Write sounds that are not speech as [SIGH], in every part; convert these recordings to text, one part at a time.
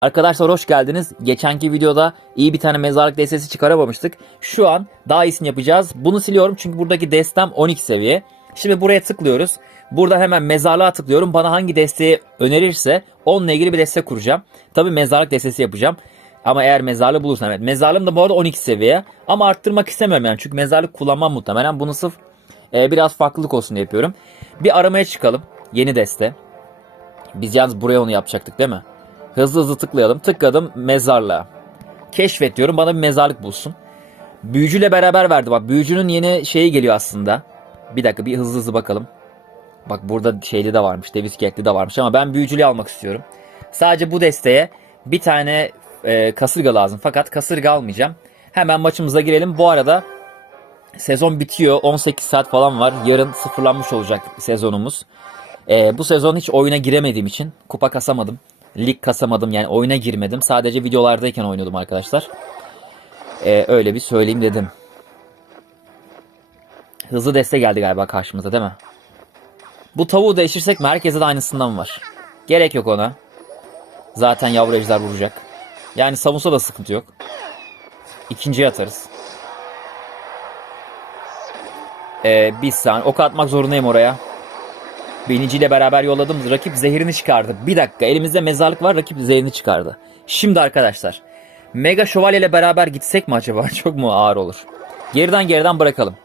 Arkadaşlar hoş geldiniz. Geçenki videoda iyi bir tane mezarlık destesi çıkaramamıştık. Şu an daha iyisini yapacağız. Bunu siliyorum çünkü buradaki destem 12 seviye. Şimdi buraya tıklıyoruz. Burada hemen mezarlığa tıklıyorum. Bana hangi desteği önerirse onunla ilgili bir destek kuracağım. Tabi mezarlık destesi yapacağım. Ama eğer mezarlığı bulursam evet. Mezarlığım da bu arada 12 seviye. Ama arttırmak istemiyorum yani. Çünkü mezarlık kullanmam muhtemelen. Bunu sırf e, biraz farklılık olsun diye yapıyorum. Bir aramaya çıkalım. Yeni deste. Biz yalnız buraya onu yapacaktık değil mi? Hızlı hızlı tıklayalım. Tıkladım mezarlığa. Keşfet diyorum bana bir mezarlık bulsun. Büyücüyle beraber verdi bak. Büyücünün yeni şeyi geliyor aslında. Bir dakika bir hızlı hızlı bakalım. Bak burada şeyli de varmış. Deviz kekli de varmış ama ben büyücülüğü almak istiyorum. Sadece bu desteğe bir tane e, kasırga lazım. Fakat kasırga almayacağım. Hemen maçımıza girelim. Bu arada sezon bitiyor. 18 saat falan var. Yarın sıfırlanmış olacak sezonumuz. E, bu sezon hiç oyuna giremediğim için kupa kasamadım. Lig kasamadım yani oyuna girmedim. Sadece videolardayken oynuyordum arkadaşlar. E, öyle bir söyleyeyim dedim. Hızlı deste geldi galiba karşımıza değil mi? Bu tavuğu değiştirsek mi? Herkese de aynısından var. Gerek yok ona. Zaten yavru ejder vuracak. Yani savunsa da sıkıntı yok. İkinciye atarız. Ee, bir saniye. Ok atmak zorundayım oraya. Biniciyle beraber yolladım. Rakip zehirini çıkardı. Bir dakika. Elimizde mezarlık var. Rakip zehirini çıkardı. Şimdi arkadaşlar. Mega Şövalye ile beraber gitsek mi acaba? [LAUGHS] Çok mu ağır olur? Geriden geriden bırakalım.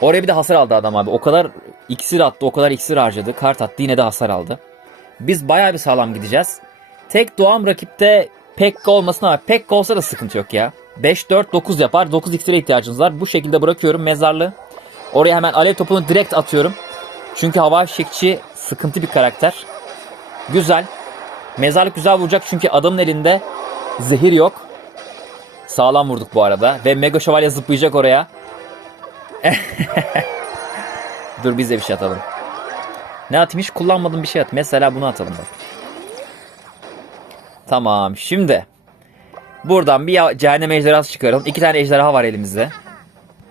Oraya bir de hasar aldı adam abi. O kadar iksir attı, o kadar iksir harcadı. Kart attı yine de hasar aldı. Biz bayağı bir sağlam gideceğiz. Tek doğam rakipte Pekka olmasına ama Pekka olsa da sıkıntı yok ya. 5-4-9 yapar. 9 iksire ihtiyacınız var. Bu şekilde bırakıyorum mezarlığı. Oraya hemen alev topunu direkt atıyorum. Çünkü hava fişekçi sıkıntı bir karakter. Güzel. Mezarlık güzel vuracak çünkü adamın elinde zehir yok. Sağlam vurduk bu arada. Ve Mega Şövalye zıplayacak oraya. [LAUGHS] Dur biz de bir şey atalım. Ne atayım hiç kullanmadığım bir şey at. Mesela bunu atalım bak. Tamam şimdi. Buradan bir cehennem ejderhası çıkaralım. İki tane ejderha var elimizde.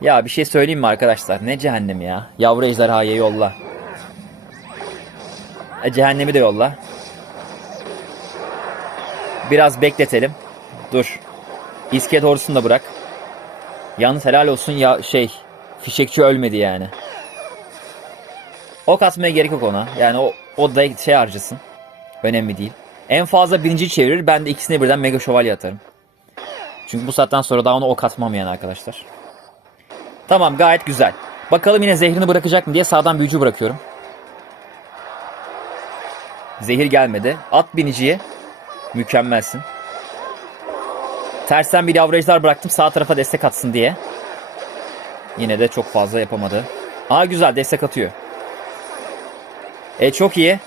Ya bir şey söyleyeyim mi arkadaşlar? Ne cehennem ya? Yavru ejderhayı yolla. Cehennemi de yolla. Biraz bekletelim. Dur. İskelet ordusunu da bırak. Yalnız helal olsun ya şey fişekçi ölmedi yani. Ok atmaya gerek yok ona. Yani o, o da şey harcasın. Önemli değil. En fazla birinci çevirir. Ben de ikisine birden mega şövalye atarım. Çünkü bu saatten sonra daha ona ok atmam yani arkadaşlar. Tamam gayet güzel. Bakalım yine zehrini bırakacak mı diye sağdan büyücü bırakıyorum. Zehir gelmedi. At biniciye. Mükemmelsin. Tersten bir yavru ejder bıraktım sağ tarafa destek atsın diye. Yine de çok fazla yapamadı. Aa güzel destek atıyor. E çok iyi.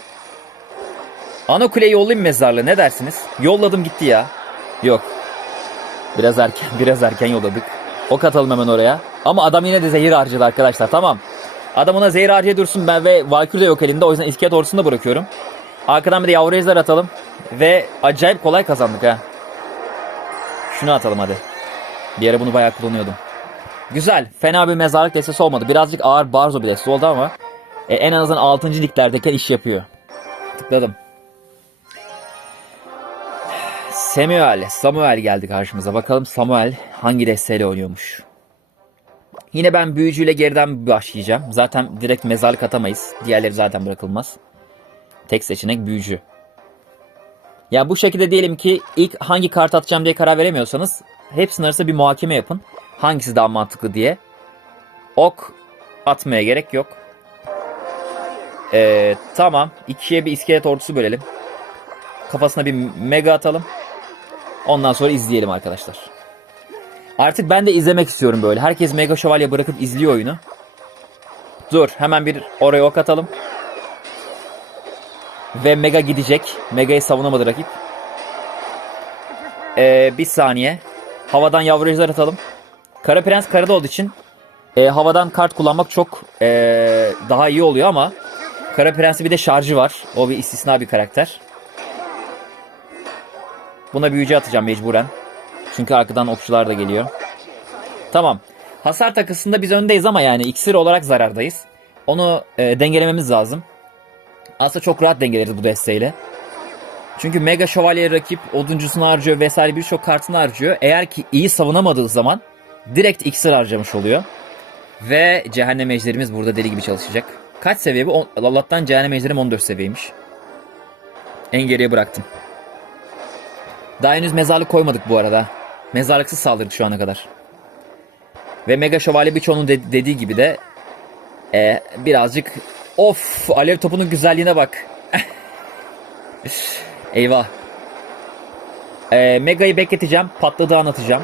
Ana kuleyi yollayayım mezarlığı ne dersiniz? Yolladım gitti ya. Yok. Biraz erken [LAUGHS] biraz erken yolladık. Ok atalım hemen oraya. Ama adam yine de zehir harcadı arkadaşlar tamam. Adam ona zehir harcaya dursun ben ve Valkyrie de yok elinde o yüzden iskelet ordusunu da bırakıyorum. Arkadan bir de yavru ejder atalım. Ve acayip kolay kazandık ha. Şunu atalım hadi. Bir ara bunu bayağı kullanıyordum. Güzel. Fena bir mezarlık destesi olmadı. Birazcık ağır barzo bir deste oldu ama e, en azından 6. liglerdeki iş yapıyor. Tıkladım. Samuel. Samuel geldi karşımıza. Bakalım Samuel hangi desteyle oynuyormuş. Yine ben büyücüyle geriden başlayacağım. Zaten direkt mezarlık atamayız. Diğerleri zaten bırakılmaz. Tek seçenek büyücü. Ya bu şekilde diyelim ki ilk hangi kart atacağım diye karar veremiyorsanız hepsinin arasında bir muhakeme yapın. Hangisi daha mantıklı diye. Ok atmaya gerek yok. Ee, tamam. İkiye bir iskelet ordusu bölelim. Kafasına bir mega atalım. Ondan sonra izleyelim arkadaşlar. Artık ben de izlemek istiyorum böyle. Herkes mega şövalye bırakıp izliyor oyunu. Dur hemen bir oraya ok atalım. Ve Mega gidecek. Mega'yı savunamadı rakip. Ee, bir saniye. Havadan yavru ejder atalım. Kara Prens karada olduğu için e, havadan kart kullanmak çok e, daha iyi oluyor ama Kara Prens'in bir de şarjı var. O bir istisna bir karakter. Buna büyücü atacağım mecburen. Çünkü arkadan okçular da geliyor. Tamam. Hasar takısında biz öndeyiz ama yani iksir olarak zarardayız. Onu e, dengelememiz lazım. Aslında çok rahat dengeleriz bu desteğiyle. Çünkü Mega Şövalye rakip oduncusunu harcıyor vesaire birçok kartını harcıyor. Eğer ki iyi savunamadığı zaman direkt iksir harcamış oluyor. Ve cehennem ejderimiz burada deli gibi çalışacak. Kaç seviye bu? Allah'tan cehennem ejderim 14 seviyeymiş. En geriye bıraktım. Daha henüz mezarlık koymadık bu arada. Mezarlıksız saldırdık şu ana kadar. Ve Mega Şövalye birçoğunun de- dediği gibi de e, birazcık of alev topunun güzelliğine bak. Eyvah. E, Mega'yı bekleteceğim. Patladığı anlatacağım.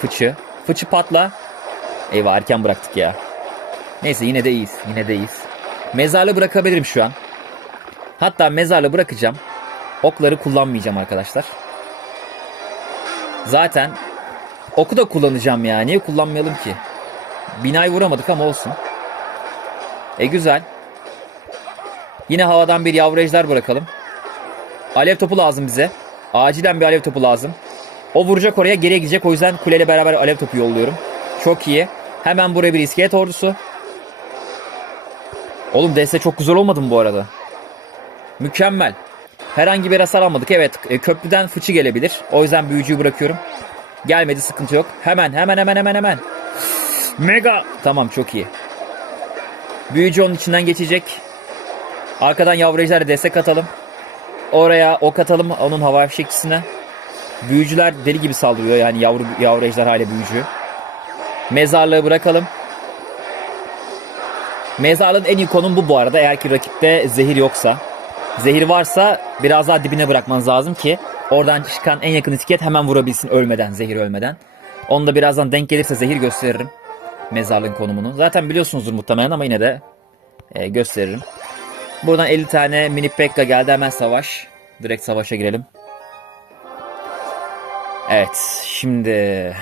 Fıçı. Fıçı patla. Eyvah erken bıraktık ya. Neyse yine de iyiyiz. Yine de iyiyiz. Mezarlı bırakabilirim şu an. Hatta mezarlı bırakacağım. Okları kullanmayacağım arkadaşlar. Zaten oku da kullanacağım ya. Niye kullanmayalım ki? Binayı vuramadık ama olsun. E güzel. Yine havadan bir yavru ejder bırakalım. Alev topu lazım bize. Acilen bir alev topu lazım. O vuracak oraya geriye gidecek. O yüzden kuleyle beraber alev topu yolluyorum. Çok iyi. Hemen buraya bir iskelet ordusu. Oğlum DS çok güzel olmadı mı bu arada? Mükemmel. Herhangi bir hasar almadık. Evet e, köprüden fıçı gelebilir. O yüzden büyücüyü bırakıyorum. Gelmedi sıkıntı yok. Hemen hemen hemen hemen hemen. Mega. Tamam çok iyi. Büyücü onun içinden geçecek. Arkadan yavru ejderha destek atalım. Oraya ok atalım onun hava fişekçisine. Büyücüler deli gibi saldırıyor yani yavru yavru ejderha ile büyücü. Mezarlığı bırakalım. Mezarlığın en iyi konum bu bu arada eğer ki rakipte zehir yoksa. Zehir varsa biraz daha dibine bırakmanız lazım ki oradan çıkan en yakın iskelet hemen vurabilsin ölmeden, zehir ölmeden. Onu da birazdan denk gelirse zehir gösteririm. Mezarlığın konumunu. Zaten biliyorsunuzdur muhtemelen ama yine de e, gösteririm. Buradan 50 tane mini pekka geldi hemen savaş. Direkt savaşa girelim. Evet şimdi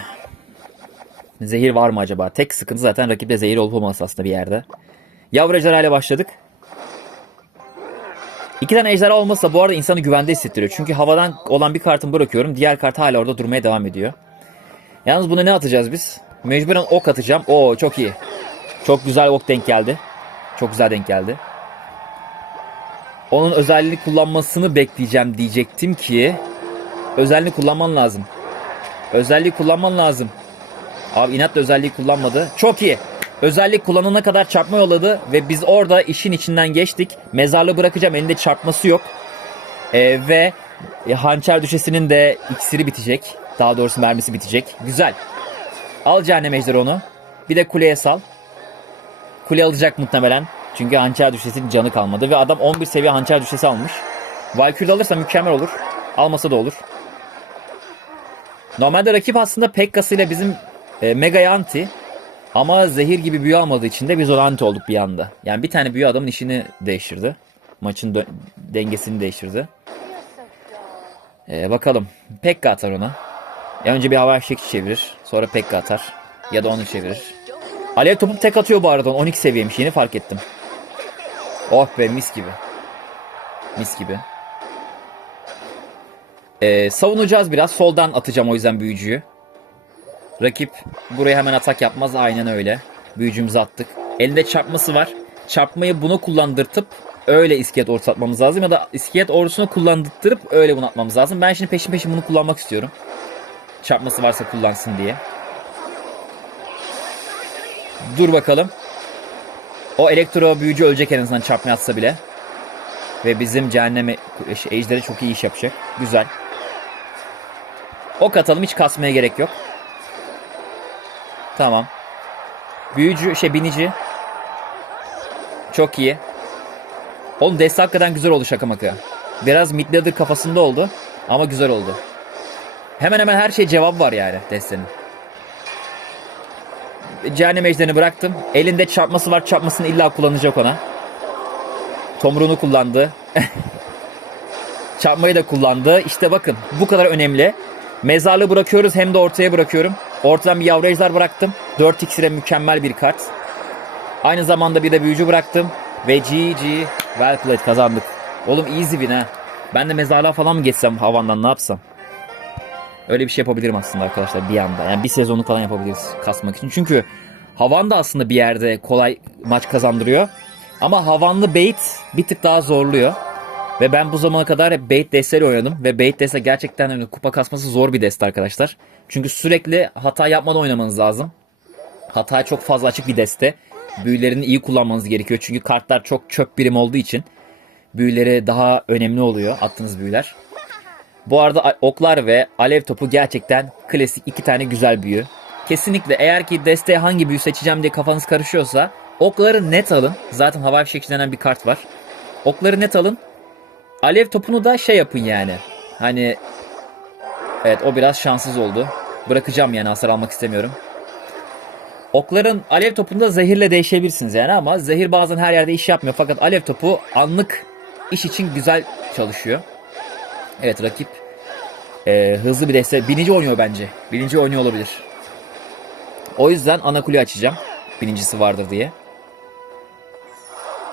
zehir var mı acaba? Tek sıkıntı zaten rakipte zehir olup olmaması aslında bir yerde. Yavru ejderha başladık. İki tane ejderha olmasa bu arada insanı güvende hissettiriyor. Çünkü havadan olan bir kartımı bırakıyorum. Diğer kart hala orada durmaya devam ediyor. Yalnız buna ne atacağız biz? Mecburen ok atacağım. Oo çok iyi. Çok güzel ok denk geldi. Çok güzel denk geldi. Onun özelliğini kullanmasını bekleyeceğim diyecektim ki özelliğini kullanman lazım. Özelliği kullanman lazım. Abi inatla özelliği kullanmadı. Çok iyi. Özellik kullanana kadar çarpma yolladı ve biz orada işin içinden geçtik. Mezarlığı bırakacağım elinde çarpması yok. Ee, ve e, hançer düşesinin de iksiri bitecek. Daha doğrusu mermisi bitecek. Güzel. Al cehennem ejderi onu. Bir de kuleye sal. Kule alacak muhtemelen. Çünkü hançer düşesinin canı kalmadı. Ve adam 11 seviye hançer düşesi almış. Valkyrie de alırsa mükemmel olur. Almasa da olur. Normalde rakip aslında Pekka'sıyla bizim e, Mega'ya anti. Ama zehir gibi büyü almadığı için de biz ona anti olduk bir anda. Yani bir tane büyü adamın işini değiştirdi. Maçın dengesini değiştirdi. E, bakalım. Pekka atar ona. Ya önce bir hava fişek çevirir. Sonra Pekka atar. Ya da onu çevirir. Alev topu tek atıyor bu arada. 12 seviyeymiş. Yeni fark ettim. Oh be mis gibi. Mis gibi. Ee, savunacağız biraz. Soldan atacağım o yüzden büyücüyü. Rakip buraya hemen atak yapmaz. Aynen öyle. Büyücümüzü attık. Elinde çarpması var. Çarpmayı bunu kullandırtıp öyle iskelet ordusu atmamız lazım. Ya da iskelet ordusunu kullandırtırıp öyle bunu atmamız lazım. Ben şimdi peşin peşin bunu kullanmak istiyorum. Çarpması varsa kullansın diye. Dur bakalım. O elektro büyücü ölecek en azından çarpma atsa bile. Ve bizim cehennem e- şey, ejderi çok iyi iş yapacak. Güzel. Ok atalım hiç kasmaya gerek yok. Tamam. Büyücü şey binici. Çok iyi. Oğlum deste hakikaten güzel oldu şaka maka. Biraz midlader kafasında oldu. Ama güzel oldu. Hemen hemen her şey cevap var yani destenin. Cehennem ejderini bıraktım. Elinde çarpması var. Çarpmasını illa kullanacak ona. Tomruğunu kullandı. [LAUGHS] Çarpmayı da kullandı. İşte bakın bu kadar önemli. Mezarlığı bırakıyoruz hem de ortaya bırakıyorum. Ortadan bir yavru ejder bıraktım. 4 iksire mükemmel bir kart. Aynı zamanda bir de büyücü bıraktım. Ve GG well played kazandık. Oğlum easy win ha. Ben de mezarlığa falan mı geçsem havandan ne yapsam? Öyle bir şey yapabilirim aslında arkadaşlar bir anda. Yani bir sezonu falan yapabiliriz kasmak için. Çünkü havan da aslında bir yerde kolay maç kazandırıyor. Ama havanlı bait bir tık daha zorluyor. Ve ben bu zamana kadar hep bait desteğiyle oynadım. Ve bait deste gerçekten hani kupa kasması zor bir deste arkadaşlar. Çünkü sürekli hata yapmadan oynamanız lazım. Hataya çok fazla açık bir deste. Büyülerini iyi kullanmanız gerekiyor. Çünkü kartlar çok çöp birim olduğu için büyüleri daha önemli oluyor attığınız büyüler. Bu arada oklar ve alev topu gerçekten klasik iki tane güzel büyü. Kesinlikle eğer ki desteğe hangi büyü seçeceğim diye kafanız karışıyorsa okları net alın. Zaten havai fişekçi denen bir kart var. Okları net alın. Alev topunu da şey yapın yani. Hani evet o biraz şanssız oldu. Bırakacağım yani hasar almak istemiyorum. Okların alev topunda zehirle değişebilirsiniz yani ama zehir bazen her yerde iş yapmıyor. Fakat alev topu anlık iş için güzel çalışıyor. Evet rakip e, hızlı bir deste. Bininci oynuyor bence. Bininci oynuyor olabilir. O yüzden ana kule açacağım. Birincisi vardır diye.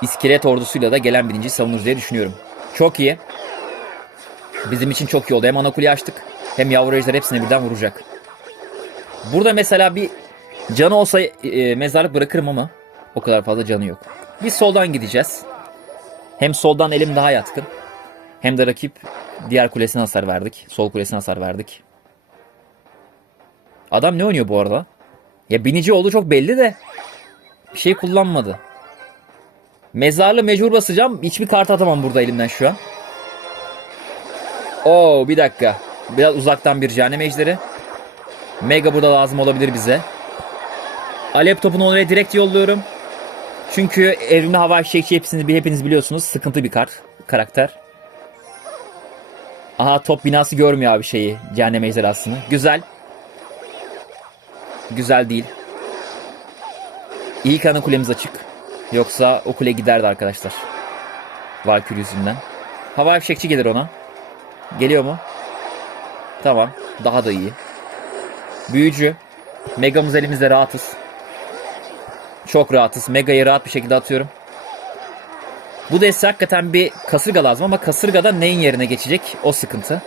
İskelet ordusuyla da gelen birinci savunur diye düşünüyorum. Çok iyi. Bizim için çok iyi oldu. Hem ana kuleyi açtık hem yavru ejder hepsine birden vuracak. Burada mesela bir canı olsa e, mezarlık bırakırım ama o kadar fazla canı yok. Biz soldan gideceğiz. Hem soldan elim daha yatkın. Hem de rakip diğer kulesine hasar verdik. Sol kulesine hasar verdik. Adam ne oynuyor bu arada? Ya binici oldu çok belli de bir şey kullanmadı. Mezarlı mecbur basacağım. Hiçbir kart atamam burada elimden şu an. Oo bir dakika. Biraz uzaktan bir cehennem ejderi. Mega burada lazım olabilir bize. Alep topunu oraya direkt yolluyorum. Çünkü evrimli hava fişekçi hepsini bir hepiniz biliyorsunuz. Sıkıntı bir kart. Karakter. Aha top binası görmüyor abi şeyi. Cehennem ejderhasını. Güzel. Güzel değil. İlk ana kulemiz açık. Yoksa o kule giderdi arkadaşlar. Valkür yüzünden. Hava fişekçi gelir ona. Geliyor mu? Tamam. Daha da iyi. Büyücü. Megamız elimizde rahatız. Çok rahatız. Mega'yı rahat bir şekilde atıyorum. Bu deste hakikaten bir kasırga lazım ama kasırgada neyin yerine geçecek? O sıkıntı.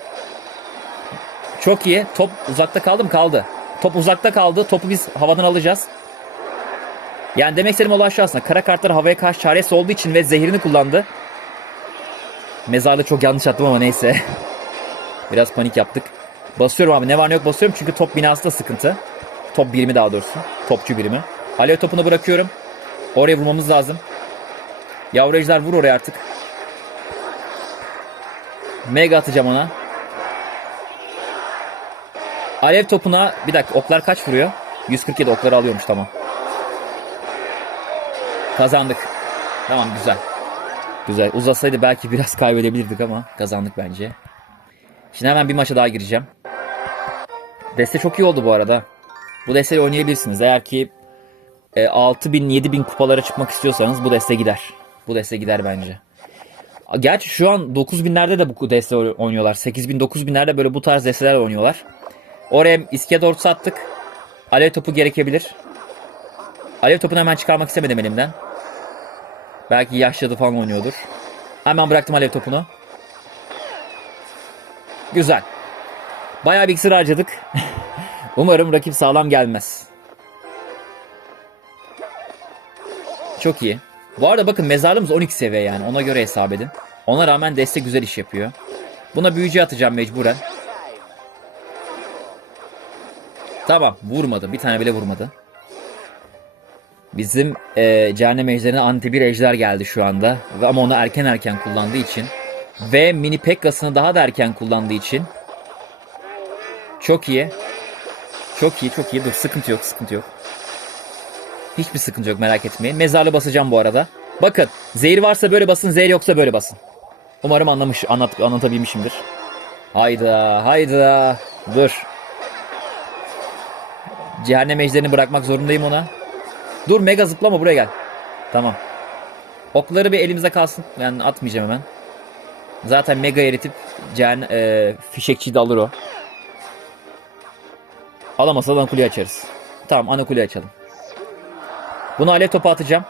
Çok iyi. Top uzakta kaldı mı? Kaldı. Top uzakta kaldı. Topu biz havadan alacağız. Yani demek istediğim olay şu aslında. Kara kartlar havaya karşı çaresi olduğu için ve zehirini kullandı. Mezarlığı çok yanlış attım ama neyse. [LAUGHS] Biraz panik yaptık. Basıyorum abi ne var ne yok basıyorum çünkü top binası da sıkıntı. Top birimi daha doğrusu. Topçu birimi. Alev topunu bırakıyorum. Oraya vurmamız lazım. Yavru vur oraya artık. Mega atacağım ona. Alev topuna bir dakika oklar kaç vuruyor? 147 okları alıyormuş tamam. Kazandık. Tamam güzel. Güzel. Uzasaydı belki biraz [LAUGHS] kaybedebilirdik ama kazandık bence. Şimdi hemen bir maça daha gireceğim. Deste çok iyi oldu bu arada. Bu desteği oynayabilirsiniz. Eğer ki e, 6000 7000 kupalara çıkmak istiyorsanız bu deste gider. Bu deste gider bence. Gerçi şu an 9000'lerde de bu deste oynuyorlar. 8000 9000'lerde böyle bu tarz desteler oynuyorlar. Oraya iskelet ordusu attık. Alev topu gerekebilir. Alev topunu hemen çıkarmak istemedim elimden. Belki yaşladı falan oynuyordur. Hemen bıraktım alev topunu. Güzel. Bayağı bir iksir harcadık. [LAUGHS] Umarım rakip sağlam gelmez. Çok iyi. Bu arada bakın mezarlığımız 12 seviye yani. Ona göre hesap edin. Ona rağmen deste güzel iş yapıyor. Buna büyücü atacağım mecburen. Tamam vurmadı. Bir tane bile vurmadı. Bizim e, cehennem ejderine anti bir ejder geldi şu anda. Ama onu erken erken kullandığı için. Ve mini Pekka'sını daha da erken kullandığı için. Çok iyi. Çok iyi çok iyi. Dur sıkıntı yok sıkıntı yok. Hiçbir sıkıntı yok merak etmeyin. Mezarlı basacağım bu arada. Bakın zehir varsa böyle basın zehir yoksa böyle basın. Umarım anlamış anlat, anlatabilmişimdir. Hayda hayda. Dur. Cehennem ejderini bırakmak zorundayım ona. Dur mega zıplama buraya gel. Tamam. Okları bir elimizde kalsın. Yani atmayacağım hemen. Zaten mega eritip cehennem, e, fişekçiyi de alır o. Alamasa ana kuleyi açarız. Tamam ana kuleyi açalım. Bunu alev topu atacağım.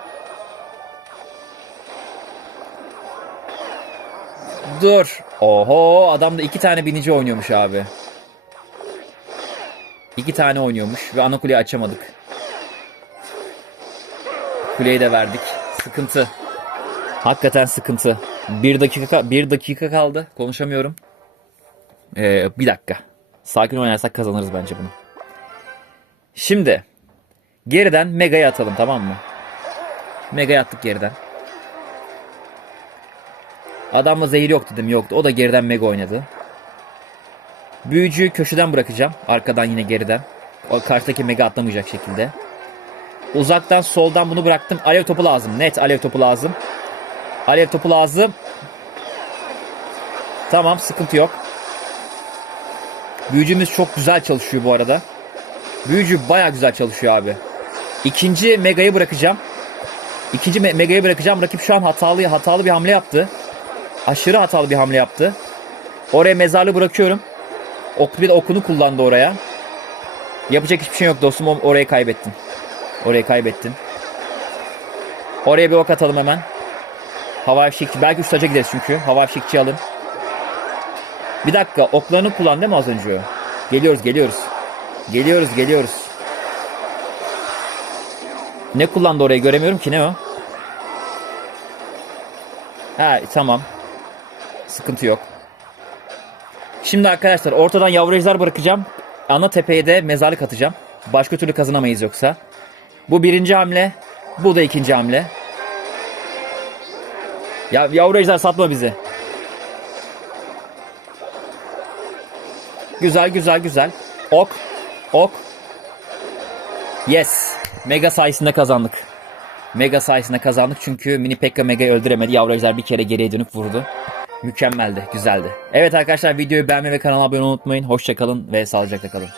Dur. Oho adamda iki tane binici oynuyormuş abi. İki tane oynuyormuş ve ana kuleyi açamadık. Kuleyi de verdik. Sıkıntı. Hakikaten sıkıntı. Bir dakika bir dakika kaldı. Konuşamıyorum. Ee, bir dakika. Sakin oynarsak kazanırız bence bunu. Şimdi geriden Mega'yı atalım tamam mı? Mega'yı attık geriden. Adamla zehir yok dedim yoktu. O da geriden Mega oynadı. Büyücüyü köşeden bırakacağım. Arkadan yine geriden. O karşıdaki Mega atlamayacak şekilde. Uzaktan soldan bunu bıraktım. Alev topu lazım. Net alev topu lazım. Alev topu lazım. Tamam sıkıntı yok. Büyücümüz çok güzel çalışıyor bu arada. Büyücü baya güzel çalışıyor abi. İkinci Mega'yı bırakacağım. İkinci Me- Mega'yı bırakacağım. Rakip şu an hatalı hatalı bir hamle yaptı. Aşırı hatalı bir hamle yaptı. Oraya mezarlı bırakıyorum. Ok bir de okunu kullandı oraya. Yapacak hiçbir şey yok dostum. Orayı kaybettin. Orayı kaybettin. Oraya bir ok atalım hemen. Hava fişekçi. Belki üst taca gideriz çünkü. Hava fişekçi alın. Bir dakika. Oklarını kullan değil mi az önce? Geliyoruz geliyoruz. Geliyoruz geliyoruz. Ne kullandı orayı göremiyorum ki ne o? Ha tamam. Sıkıntı yok. Şimdi arkadaşlar ortadan yavru ejder bırakacağım. Ana tepeye de mezarlık atacağım. Başka türlü kazanamayız yoksa. Bu birinci hamle. Bu da ikinci hamle. Ya yavru ejder satma bizi. Güzel güzel güzel. Ok. Ok. Yes. Mega sayesinde kazandık. Mega sayesinde kazandık çünkü Mini Pekka Mega'yı öldüremedi. Yavru ejder bir kere geriye dönüp vurdu. Mükemmeldi, güzeldi. Evet arkadaşlar videoyu beğenmeyi ve kanala abone olmayı unutmayın. Hoşçakalın ve sağlıcakla kalın.